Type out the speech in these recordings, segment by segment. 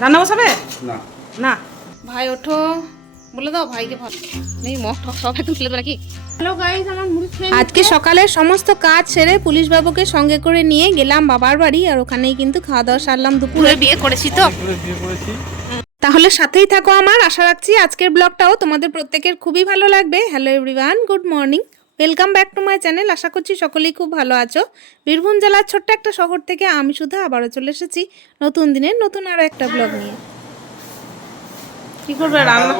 রান্না বসাবে? না। না। ভাই ওঠো। বলে দাও ভাইকে ভালো নেই মগ ঠক সব একদম ফেলে দেবে নাকি? হ্যালো গাইস আমার মুড়ি খেয়ে আজকে সকালে সমস্ত কাজ সেরে পুলিশ বাবুকে সঙ্গে করে নিয়ে গেলাম বাবার বাড়ি আর ওখানেই কিন্তু খাওয়া দাওয়া সারলাম দুপুরে। বিয়ে করেছি তো। বিয়ে করেছি। তাহলে সাথেই থাকো আমার। আশা রাখছি আজকের ব্লগটাও তোমাদের প্রত্যেকের খুবই ভালো লাগবে। Hello everyone good morning welcome back to my channel আশা করছি সকলেই খুব ভালো আছো। বীরভূম জেলার ছোট্ট একটা শহর থেকে আমি শুধু আবারও চলে এসেছি নতুন দিনের নতুন আরও একটা ব্লগ নিয়ে। কি করবে? রান্না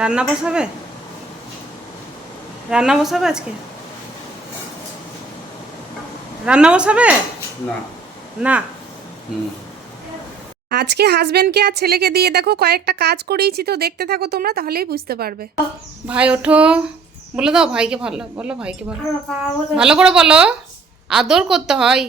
রান্না বসাবে? রান্না বসাবে আজকে? রান্না বসাবে? না। না। হুম। আজকে হাজবেন্ডকে আর ছেলেকে দিয়ে দেখো কয়েকটা কাজ করিয়েছি তো দেখতে থাকো তোমরা তাহলেই বুঝতে পারবে। ভাই ওঠো। বলে দাও ভাইকে ভালো বলো ভাইকে ভালো। ভালো করে বলো আদর করতে হয়।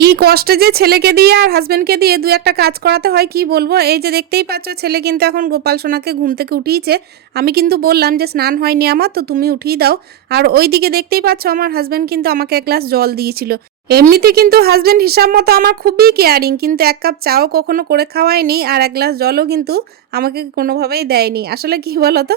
কি কষ্টে যে ছেলেকে দিয়ে আর হাজবেন্ডকে দিয়ে দু একটা কাজ করাতে হয় কি বলব? এই যে দেখতেই পাচ্ছ ছেলে কিন্তু এখন গোপাল সোনাকে ঘুম থেকে উঠিয়েছে। আমি কিন্তু বললাম যে স্নান হয়নি আমার তো তুমি উঠিয়ে দাও। আর ওই দিকে দেখতেই পাচ্ছ আমার হাজবেন্ড কিন্তু আমাকে এক গ্লাস জল দিয়েছিল। এমনিতে কিন্তু হাজবেন্ড হিসাব মতো আমার খুবই কেয়ারিং কিন্তু এক কাপ চাও কখনো করে খাওয়ায়নি আর এক গ্লাস জলও কিন্তু আমাকে কোনোভাবেই দেয়নি। আসলে কি বলতো?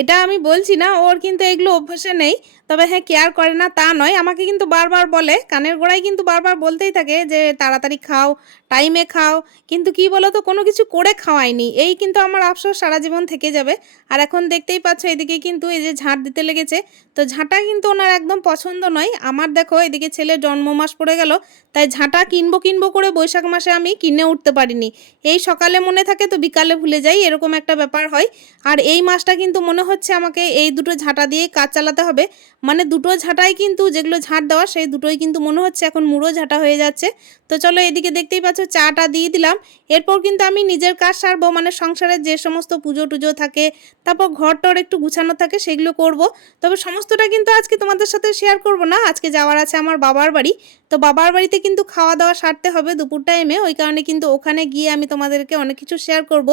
এটা আমি বলছি না, ওর কিন্তু এগুলো অভ্যাসে নেই, তবে হ্যাঁ কেয়ার করে না তা নয়। আমাকে কিন্তু বারবার বলে, কানের গোড়ায় কিন্তু বারবার বলতেই থাকে যে, তাড়াতাড়ি খাও টাইমে খাও। কিন্তু কি বলো তো কোনো কিছু করে খাওয়াইনি। এই কিন্তু আমার আফসোস সারা জীবন থেকে যাবে। আর এখন দেখতেই পাচ্ছ, এদিকে কিন্তু এই যে ঝাঁট দিতে লেগেছে। তো ঝাঁটা কিন্তু ওনার একদম পছন্দ নয়। আমার দেখো, এদিকে ছেলে জন্ম মাস পড়ে গেল। তাই ঝাঁটা কিনবো কিনবো করে বৈশাখ মাসে আমি কিনে উঠতে পারিনি। এই সকালে মনে থাকে তো বিকালে ভুলে যাই, এরকম একটা ব্যাপার হয়। আর এই মাসটা কিন্তু মনে হচ্ছে আমাকে এই দুটো ঝাঁটা দিয়ে কাজ চালাতে হবে। মানে দুটো ঝাঁটাই কিন্তু যেগুলো ঝাঁট দেওয়া, সেই দুটোই কিন্তু মনে হচ্ছে এখন মুড়ো ঝাঁটা হয়ে যাচ্ছে। তো চলো এদিকে দেখতেই পাচ্ছ চাটা দিয়ে দিলাম। এরপর কিন্তু আমি নিজের কাজ সারবো মানে সংসারের যে সমস্ত পুজো টুজো থাকে, তারপর ঘর টর একটু গুছানো থাকে, সেগুলো করব। তবে সমস্তটা কিন্তু আজকে তোমাদের সাথে শেয়ার করব না। আজকে যাওয়ার আছে আমার বাবার বাড়ি। তো বাবার বাড়িতে কিন্তু খাওয়া দাওয়া সারতে হবে দুপুর টাইমে ওই কারণে কিন্তু ওখানে গিয়ে আমি তোমাদেরকে অনেক কিছু শেয়ার করব।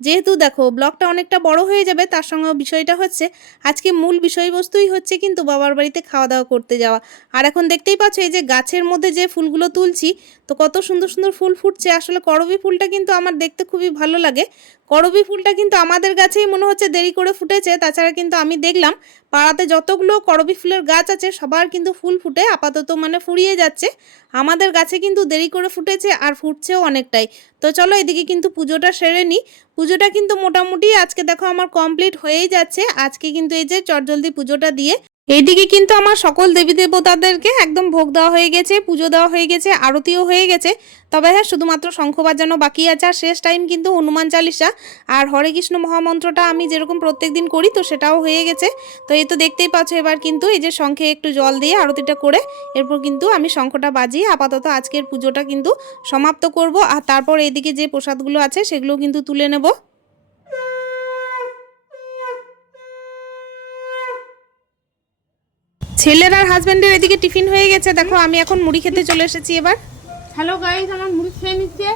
যেহেতু দেখো, ব্লগটা অনেকটা বড় হয়ে যাবে, তার সঙ্গে বিষয়টা হচ্ছে, আজকে মূল বিষয়বস্তুই হচ্ছে কিন্তু বাবার বাড়িতে খাওয়া দাওয়া করতে যাওয়া। আর এখন দেখতেই পাচ্ছ, এই যে গাছের মধ্যে যে ফুলগুলো তুলছি তো কত সুন্দর সুন্দর ফুল ফুটছে। আসলে করবি ফুলটা কিন্তু আমার দেখতে খুবই ভালো লাগে। করবি ফুলটা কিন্তু আমাদের গাছেই মনে হচ্ছে দেরি করে ফুটেছে। তাছাড়া কিন্তু আমি দেখলাম, পাড়াতে যতগুলো করবি ফুলের গাছ আছে, সবার কিন্তু ফুল ফুটে, আপাতত মানে ফুরিয়ে যাচ্ছে। আমাদের গাছে কিন্তু দেরি করে ফুটেছে আর ফুটছেও অনেকটাই। তো চলো এদিকে কিন্তু পুজোটা সেরে নিই পুজোটা কিন্তু মোটামুটি আজকে দেখো আমার কমপ্লিট হয়েই যাচ্ছে। আজকে কিন্তু এই যে চটজলদি পুজোটা দিয়ে এইদিকে কিন্তু আমার সকল দেবী দেবতাদেরকে একদম ভোগ দেওয়া হয়ে গেছে, পুজো দেওয়া হয়ে গেছে, আরতিও হয়ে গেছে। তবে হ্যাঁ শুধুমাত্র শঙ্খ বাজানো বাকি আছে আর শেষ টাইম কিন্তু হনুমান চালিসা আর হরে কৃষ্ণ মহামন্ত্রটা আমি যেরকম প্রত্যেক দিন করি তো সেটাও হয়ে গেছে। তো এই তো দেখতেই পাচ্ছ এবার কিন্তু এই যে শঙ্খে একটু জল দিয়ে আরতিটা করে এরপর কিন্তু আমি শঙ্খটা বাজিয়ে আপাতত আজকের পুজোটা কিন্তু সমাপ্ত করব। আর তারপর এইদিকে যে প্রসাদগুলো আছে সেগুলো কিন্তু তুলে নেব। ছেলের আর হাজবেন্ডের এদিকে টিফিন হয়ে গেছে দেখো আমি এখন মুড়ি খেতে চলে এসেছি এবার। হ্যালো গাইস আমার মুড়ি খেয়ে নিচ্ছে।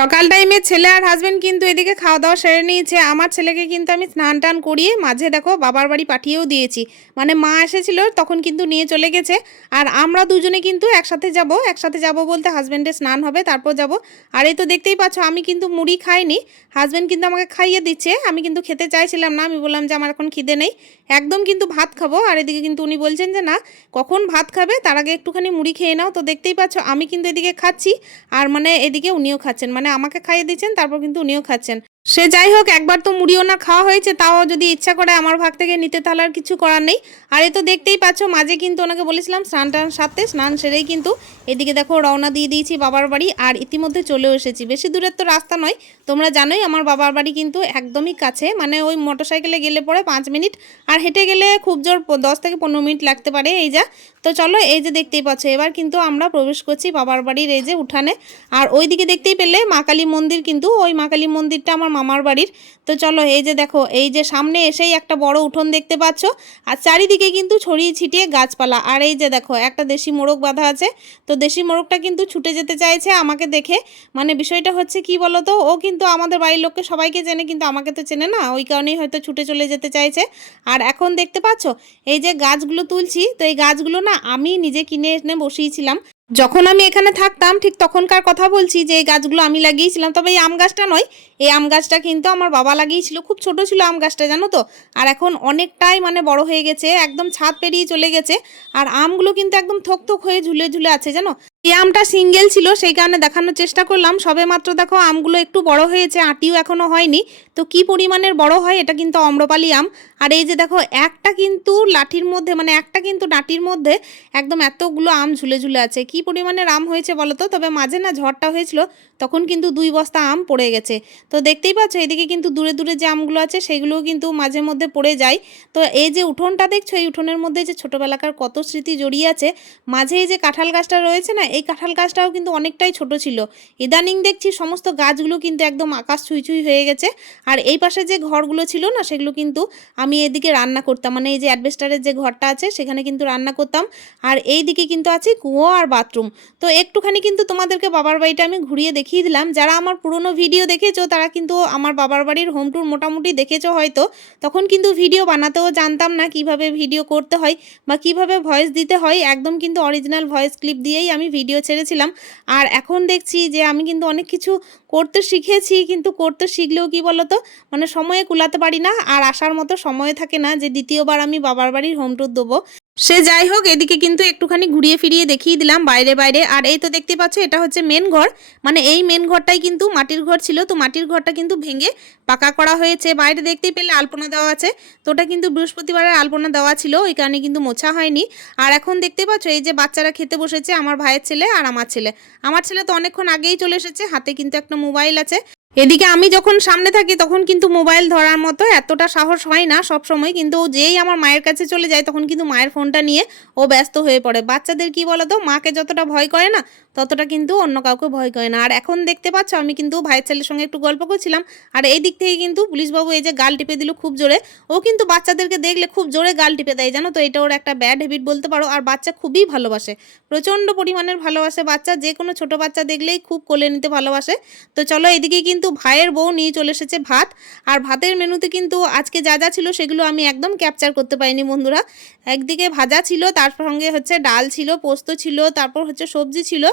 সকাল টাইমে ছেলে আর হাজবেন্ড কিন্তু এদিকে খাওয়া দাওয়া সেরে নিয়েছে আমার ছেলেকে কিন্তু আমি স্নান টান করিয়ে মাঝে দেখো বাবার বাড়ি পাঠিয়েও দিয়েছি। মানে মা এসেছিল তখন কিন্তু নিয়ে চলে গেছে আর আমরা দুজনে কিন্তু একসাথে যাব একসাথে যাব বলতে হাজবেন্ডের স্নান হবে তারপর যাব। আর এই তো দেখতেই পাচ্ছ আমি কিন্তু মুড়ি খাইনি হাজবেন্ড কিন্তু আমাকে খাইয়ে দিচ্ছে আমি কিন্তু খেতে চাইছিলাম না আমি বললাম যে আমার এখন খিদে নেই একদম কিন্তু ভাত খাব। আর এদিকে কিন্তু উনি বলছেন যে, না, কখন ভাত খাবে? তার আগে একটুখানি মুড়ি খেয়ে নাও। তো দেখতেই পাচ্ছ, আমি কিন্তু এদিকে খাচ্ছি। আর মানে এদিকে উনিও খাচ্ছেন। মানে আমাকে খাইয়ে দিচ্ছেন, তারপর কিন্তু উনিও খাচ্ছেন। সে যাই হোক, একবার তো মুড়ি ওনার খাওয়া হয়েছে, তাও যদি ইচ্ছা করে আমার ভাগ থেকে নিতে তাহলে আর কিছু করার নেই। আর এ তো দেখতেই পাচ্ছ, মাঝে কিন্তু ওনাকে বলেছিলাম স্নান টান সারতে, স্নান সেরেই কিন্তু এদিকে দেখো রওনা দিয়ে দিয়েছি বাবার বাড়ি, আর ইতিমধ্যে চলেও এসেছি। বেশি দূরের তো রাস্তা নয়, তোমরা জানোই আমার বাবার বাড়ি কিন্তু একদমই কাছে মানে ওই মোটরসাইকেলে গেলে পরে পাঁচ মিনিট, আর হেঁটে গেলে খুব জোর দশ থেকে পনেরো মিনিট লাগতে পারে এই যা। তো চলো, এই যে দেখতেই পাচ্ছ, এবার কিন্তু আমরা প্রবেশ করছি বাবার বাড়ির এই যে উঠানে। আর ওইদিকে দেখতেই পেলে মা কালী মন্দির কিন্তু, ওই মা কালী মন্দিরটা আমার মামার বাড়ির। তো চলো, এই যে দেখো, এই যে সামনে এসেই একটা বড় উঠোন দেখতে পাচ্ছ। আর চারিদিকে কিন্তু ছড়িয়ে ছিটিয়ে গাছপালা। আর এই যে দেখো, একটা দেশি মোরগ বাঁধা আছে। তো দেশি মোরগটা কিন্তু ছুটে যেতে চাইছে আমাকে দেখে। মানে বিষয়টা হচ্ছে কি বলো তো ও কিন্তু আমাদের বাড়ির লোককে সবাইকে চেনে, কিন্তু আমাকে তো চেনে না। ওই কারণেই হয়তো ছুটে চলে যেতে চাইছে। আর এখন দেখতে পাচ্ছ, এই যে গাছগুলো তুলছি, তো এই গাছগুলো না আমি নিজে কিনে এনে বসিয়েছিলাম। যখন আমি এখানে থাকতাম, ঠিক তখনকার কথা বলছি যে, এই গাছগুলো আমি লাগিয়েছিলাম। তবে এই আম গাছটা নয়, এই আম গাছটা কিন্তু আমার বাবা লাগিয়েছিল। খুব ছোট ছিল আম গাছটা, জানো তো? আর এখন অনেকটাই মানে বড় হয়ে গেছে, একদম ছাদ পেরিয়ে চলে গেছে। আর আমগুলো কিন্তু একদম থক থক হয়ে ঝুলে ঝুলে আছে, জানো? এই আমটা সিঙ্গেল ছিল, সেই কারণে দেখানোর চেষ্টা করলাম। সবে মাত্র দেখো আমগুলো একটু বড় হয়েছে, আটিও এখনও হয়নি। তো কি পরিমাণের বড় হয়, এটা কিন্তু অম্রপালি আম। আর এই যে দেখো, একটা কিন্তু লাঠির মধ্যে মানে একটা কিন্তু ডাটির মধ্যে একদম এতগুলো আম ঝুলে ঝুলে আছে। কি পরিমাণের আম হয়েছে বলো তো? তবে মাঝে না ঝড়টা হয়েছিল, তখন কিন্তু দুই বস্তা আম পড়ে গেছে। তো দেখতেই পাচ্ছ, এদিকে কিন্তু দূরে দূরে যে আমগুলো আছে, সেগুলোও কিন্তু মাঝে মধ্যে পড়ে যায়। তো এই যে উঠোনটা দেখছ, এই উঠোনের মধ্যে যে ছোটোবেলাকার কত স্মৃতি জড়িয়ে আছে, মাঝে এই যে কাঁঠাল গাছটা রয়েছে না, এই কাঁঠাল গাছটাও কিন্তু অনেকটাই ছোট ছিল। ইদানিং দেখছি সমস্ত গাছগুলো কিন্তু একদম আকাশ ছুঁই ছুঁই হয়ে গেছে। আর এই পাশে যে ঘরগুলো ছিল না, সেগুলো কিন্তু আমি এদিকে রান্না করতাম মানে এই যে অ্যাডভেস্টারের যে ঘরটা আছে সেখানে কিন্তু রান্না করতাম। আর এই দিকে কিন্তু আছে কুয়ো আর বাথরুম। তো একটুখানি কিন্তু তোমাদেরকে বাবার বাড়িটা আমি ঘুরিয়ে দেখিয়ে দিলাম। যারা আমার পুরনো ভিডিও দেখেছ, তারা কিন্তু আমার বাবার বাড়ির হোম ট্যুর মোটামুটি দেখেছ হয়তো। তখন কিন্তু ভিডিও বানাতেও জানতাম না কীভাবে ভিডিও করতে হয় বা কীভাবে ভয়েস দিতে হয়। একদম কিন্তু অরিজিনাল ভয়েস ক্লিপ দিয়েই আমি ভিডিও ছেড়েছিলাম। আর এখন দেখছি যে আমি কিন্তু অনেক কিছু করতে শিখেছি, কিন্তু করতে শিখলেও কি বলতো? মানে সময়ে কুলাতে পারি না। আর আসার মতো সময় থাকে না যে দ্বিতীয়বার আমি বাবার বাড়ির হোম ট্যুর দেবো। সে যাই হোক, এদিকে কিন্তু একটুখানি ঘুরিয়ে ফিরিয়ে দেখিয়ে দিলাম বাইরে বাইরে। আর এই তো দেখতে পাচ্ছ, এটা হচ্ছে মেন ঘর। মানে এই মেন ঘরটাই কিন্তু মাটির ঘর ছিল। তো মাটির ঘরটা কিন্তু ভেঙে পাকা করা হয়েছে। বাইরে দেখতেই পেলে আলপনা দেওয়া আছে। তো ওটা কিন্তু বৃহস্পতিবারের আলপনা দেওয়া ছিল, ওই কারণে কিন্তু মোছা হয়নি। আর এখন দেখতে পাচ্ছ, এই যে বাচ্চারা খেতে বসেছে, আমার ভাইয়ের ছেলে আর আমার ছেলে। আমার ছেলে তো অনেকক্ষণ আগেই চলে এসেছে, হাতে কিন্তু একটা মোবাইল আছে। এদিকে আমি যখন সামনে থাকি, তখন কিন্তু মোবাইল ধরার মতো এতটা সাহস হয় না সব সময় কিন্তু ও যেই আমার মায়ের কাছে চলে যায়, তখন কিন্তু মায়ের ফোনটা নিয়ে ও ব্যস্ত হয়ে পড়ে। বাচ্চাদের কি বলতো, মাকে যতটা ভয় করে না ততটা কিন্তু অন্য কাউকে ভয় করে না। আর এখন দেখতে পাচ্ছ, আমি কিন্তু ভাইয়ের ছেলের সঙ্গে একটু গল্প করছিলাম। আর এই দিক থেকে কিন্তু পুলিশবাবু এই যে গাল টিপে দিল খুব জোরে। ও কিন্তু বাচ্চাদেরকে দেখলে খুব জোরে গাল টিপে দেয়, জানো তো? এটা ওর একটা ব্যাড হ্যাবিট বলতে পারো। আর বাচ্চা খুবই ভালোবাসে। প্রচণ্ড পরিমাণের ভালোবাসে বাচ্চা। যে কোনো ছোট বাচ্চা দেখলেই খুব কোলে নিতে ভালোবাসে। তো চলো এদিকে কিন্তু ভাইয়ের বউ নিয়ে চলে এসেছে ভাত। আর ভাতের মেনুতে কিন্তু আজকে যা যা ছিল সেগুলো আমি একদম ক্যাপচার করতে পারিনি বন্ধুরা। একদিকে ভাজা ছিল, তার সঙ্গে হচ্ছে ডাল ছিল, পোস্ত ছিল, তারপর হচ্ছে সবজি ছিল।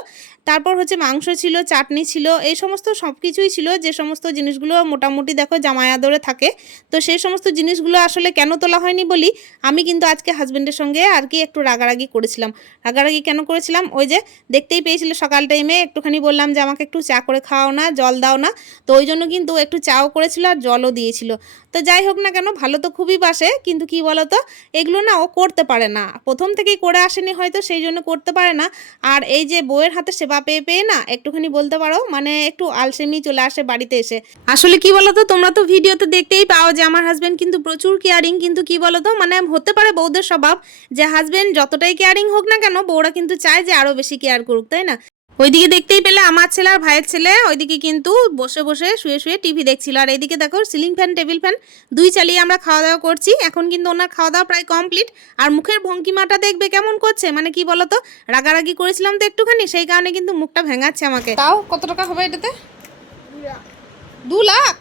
তারপর হচ্ছে মাংস ছিল, চাটনি ছিল, এই সমস্ত সব কিছুই ছিল। যে সমস্ত জিনিসগুলো মোটামুটি দেখো জামাই আদরে থাকে। তো সেই সমস্ত জিনিসগুলো আসলে কেন তোলা হয়নি বলি আমি কিন্তু আজকে হাজব্যান্ডের সঙ্গে আর কি একটু রাগারাগি করেছিলাম। রাগারাগি কেন করেছিলাম? ওই যে দেখতেই পেয়েছিল সকাল টাইমে একটুখানি বললাম যে আমাকে একটু চা করে খাওয়াও না, জল দাও না। তো ওই জন্য কিন্তু একটু চাও করেছিল আর জলও দিয়েছিল। তো যাই হোক না কেন, ভালো তো খুবই বাসে, কিন্তু কি বলতো, এগুলো না ও করতে পারে না। প্রথম থেকেই করে আসেনি হয়তো, সেই জন্য করতে পারে না। আর এই যে বউয়ের হাতে সেবা পেয়ে পেয়ে না একটুখানি বলতে পারো মানে একটু আলসেমি চলে আসে বাড়িতে এসে। আসলে কি বলতো, তোমরা তো ভিডিওতে দেখতেই পাও যে আমার হাজবেন্ড কিন্তু প্রচুর কেয়ারিং কিন্তু কি বলতো মানে হতে পারে বৌদের স্বভাব যে হাজবেন্ড যতটাই কেয়ারিং হোক না কেন, বউরা কিন্তু চায় যে আরও বেশি কেয়ার করুক, তাই না? ওইদিকে দেখতেই পেলে আমার ছেলে আর ভাইয়ের ছেলে। ওইদিকে কিন্তু বসে বসে শুয়ে শুয়ে টিভি দেখছিল। আর এইদিকে দেখো সিলিং ফ্যান টেবিল ফ্যান দুই চালিয়ে আমরা খাওয়া দাওয়া করছি। এখন কিন্তু ওনার খাওয়া দাওয়া প্রায় কমপ্লিট। আর মুখের ভঙ্কিমাটা দেখবে কেমন করছে? মানে কি বলতো? রাগারাগি করেছিলাম তো একটুখানি সেই কারণে কিন্তু মুখটা ভেঙাচ্ছে আমাকে। তাও কত টাকা হবে এটাতে? দু লাখ?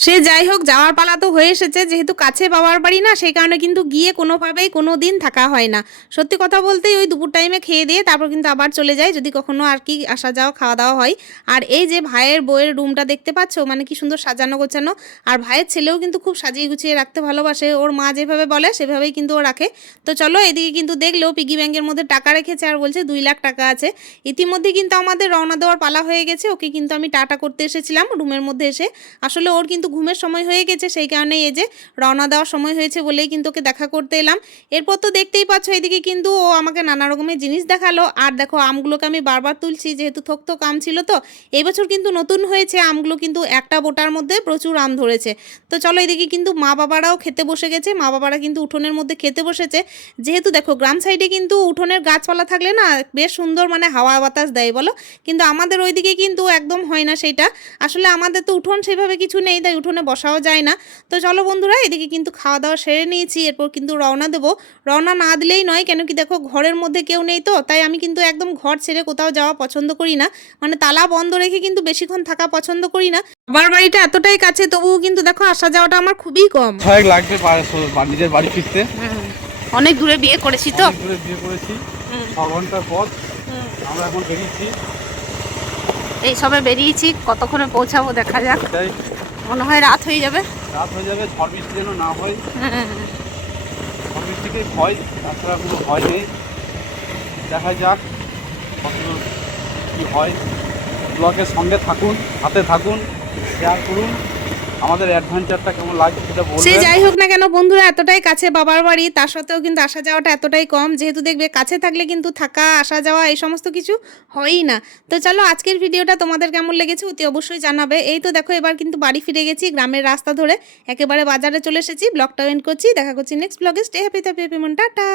সে যাই হোক, যাওয়ার পালা তো হয়ে এসেছে। যেহেতু কাছে বাবার বাড়ি না, সেই কারণে কিন্তু গিয়ে কোনোভাবেই কোনো দিন থাকা হয় না। সত্যি কথা বলতেই ওই দুপুর টাইমে খেয়ে দিয়ে তারপর কিন্তু আবার চলে যায়, যদি কখনো আর কি আসা যাওয়া, খাওয়া দাওয়া হয়। আর এই যে ভাইয়ের বইয়ের রুমটা দেখতে পাচ্ছ মানে কি সুন্দর সাজানো গোছানো। আর ভাইয়ের ছেলেও কিন্তু খুব সাজিয়ে গুছিয়ে রাখতে ভালোবাসে। ওর মা যেভাবে বলে, সেভাবেই কিন্তু ও রাখে। তো চলো এদিকে কিন্তু দেখলেও পিগি ব্যাংকের মধ্যে টাকা রেখেছে আর বলছে দুই লাখ টাকা আছে। ইতিমধ্যে কিন্তু আমাদের রওনা দেওয়ার পালা হয়ে গেছে। ওকে কিন্তু আমি টাটা করতে এসেছিলাম রুমের মধ্যে এসে। আসলে ওর কিন্তু ঘুমের সময় হয়ে গেছে, সেই কারণে এই যে রওনা দেওয়ার সময় হয়েছে বলেই কিন্তু ওকে দেখা করতে এলাম। এরপর তো দেখতেই পাচ্ছ এদিকে কিন্তু ও আমাকে নানা রকমের জিনিস দেখাল। আর দেখো, আমগুলোকে আমি বারবার তুলছি, যেহেতু থোক থোক আম ছিল তো, এই বছর কিন্তু নতুন হয়েছে আমগুলো কিন্তু একটা বোটার মধ্যে প্রচুর আম ধরেছে। তো চলো এদিকে কিন্তু মা বাবারাও খেতে বসে গেছে, মা বাবারা কিন্তু উঠোনের মধ্যে খেতে বসেছে। যেহেতু দেখো, গ্রাম সাইডে কিন্তু উঠোনের গাছপালা থাকলে না বেশ সুন্দর মানে হাওয়া বাতাস দেয় বলো। কিন্তু আমাদের ওইদিকে কিন্তু একদম হয় না সেটা আসলে আমাদের তো উঠোন সেভাবে কিছু নেই, তাই উঠোনে বসাও যায় না। তো চলো বন্ধুরা এদিকে কিন্তু খাওয়া দাওয়া সেরে নিয়েছি। এরপর কিন্তু রওনা দেবো। রওনা না দিলেই নয় কেন কি দেখো ঘরের মধ্যে কেউ নেই তো তাই আমি কিন্তু একদম ঘর ছেড়ে কোথাও যাওয়া পছন্দ করি না। মানে তালা বন্ধ রেখে কিন্তু বেশিক্ষণ থাকা পছন্দ করি না। আমার বাড়িটা এতটাই কাছে তবুও কিন্তু দেখো আসা যাওয়াটা আমার খুবই কম। লাগবে নিজের বাড়ি ফিরতে। অনেক দূরে বিয়ে করেছি তো। দূরে বিয়ে করেছি। ছ ঘণ্টার পথ। আমরা এখন বেরিয়েছি। এই সবে বেরিয়েছি কতক্ষণে পৌঁছাবো দেখা যাক। মনে হয় রাত হয়ে যাবে। রাত হয়ে যাবে ঝড় বৃষ্টি যেন না হয়। ঝড় বৃষ্টিকে ভয় তাছাড়া কোনো ভয় নেই। দেখা যাক কতদূর কী হয়। ব্লগের সঙ্গে থাকুন হাতে থাকুন শেয়ার করুন। আমাদের অ্যাডভেঞ্চারটা কেমন লাগছে সেটা সে যাই হোক না কেন, বন্ধুরা, এতটাই কাছে বাবার বাড়ি, তার সত্ত্বেও কিন্তু আসা যাওয়াটা এতটাই কম। যেহেতু দেখবে কাছে থাকলে কিন্তু থাকা, আসা যাওয়া, এই সমস্ত কিছু হয়ই না। তো চলো, আজকের ভিডিওটা তোমাদের কেমন লেগেছে অতি অবশ্যই জানাবে। এই তো দেখো, এবার কিন্তু বাড়ি ফিরে গেছি গ্রামের রাস্তা ধরে। একেবারে বাজারে চলে এসেছি ব্লগটা এন্ড করছি। দেখা করছি নেক্সট ব্লগে স্টে হ্যাপি হ্যাপি হ্যাপি মন টাটা!